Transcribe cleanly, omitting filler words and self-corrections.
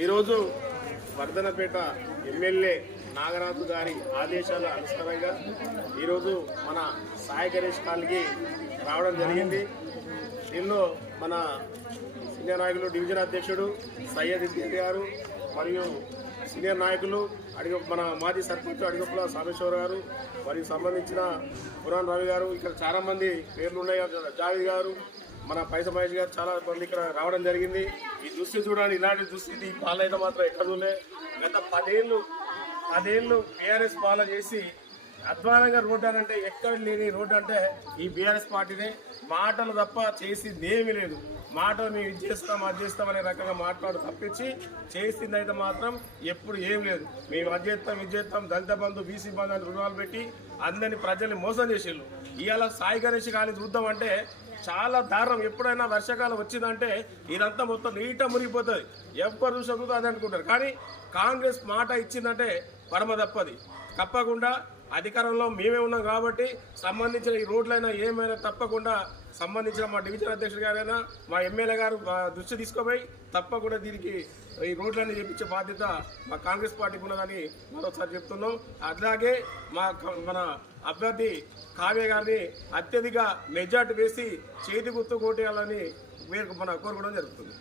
ఈరోజు వర్ధనపేట ఎమ్మెల్యే నాగరాజు గారి ఆదేశాల అనుసారంగా ఈరోజు మన సాయి గణేష్ కాలనీకి రావడం జరిగింది. దీనిలో మన సీనియర్ నాయకులు డివిజన్ అధ్యక్షుడు సయ్యద్ ఇద్దిక్ గారు మరియు సీనియర్ నాయకులు మన మాజీ సర్పంచ్ అడిగొప్పుల సామేశ్వర గారు మరియు సంబంధించిన పురాణ్ రవి గారు, ఇక్కడ చాలా మంది పేర్లు ఉన్నాయి. జావేద్ గారు, మన పైస మహేష్ గారు, చాలా మంది ఇక్కడ రావడం జరిగింది. ఈ దుస్థితి చూడండి, ఇలాంటి దుస్థితి పాలైతే మాత్రం ఎక్కడ చూడలే. గత 10 ఏళ్ళు బీఆర్ఎస్ పాలన చేసి అధ్వానంగా రోడ్డు అంటే ఎక్కడ లేని రోడ్డు అంటే ఈ బీఆర్ఎస్ పార్టీనే. మాటలు తప్ప చేసింది ఏమీ లేదు. మాటలు మేము ఇది చేస్తాం అది చేస్తాం అనే రకంగా మాట్లాడు తప్పించి చేసింది అయితే మాత్రం ఎప్పుడు ఏం లేదు. మేము అది చేస్తాం ఇది చేస్తాం, దళిత బంధు బీసీ బంధు అని రుణాలు పెట్టి అందరినీ ప్రజల్ని మోసం చేసేళ్ళు. ఇవాళ సాయి గణేష్ కానీ చూద్దామంటే చాలా దారుణం. ఎప్పుడైనా వర్షాకాలం వచ్చిందంటే ఇదంతా మొత్తం నీట మునిగిపోతుంది. ఎవరు చూసినా అది అనుకుంటారు. కానీ కాంగ్రెస్ మాట ఇచ్చిందంటే పరమ తప్పది. తప్పకుండా అధికారంలో మేమే ఉన్నాం కాబట్టి సంబంధించిన ఈ రోడ్లైనా ఏమైనా తప్పకుండా సంబంధించిన మా డివిజన్ అధ్యక్షుడు గారైనా మా ఎమ్మెల్యే గారు దృష్టి తీసుకుపోయి తప్పకుండా దీనికి ఈ రోడ్లన్నీ చేపించే బాధ్యత మా కాంగ్రెస్ పార్టీకి ఉన్నదని మరోసారి చెప్తున్నాం. అలాగే మన అభ్యర్థి కావ్య గారిని అత్యధిక మెజార్టీ వేసి చేతి గుర్తు కోటేయాలని కోరుకోవడం జరుగుతుంది.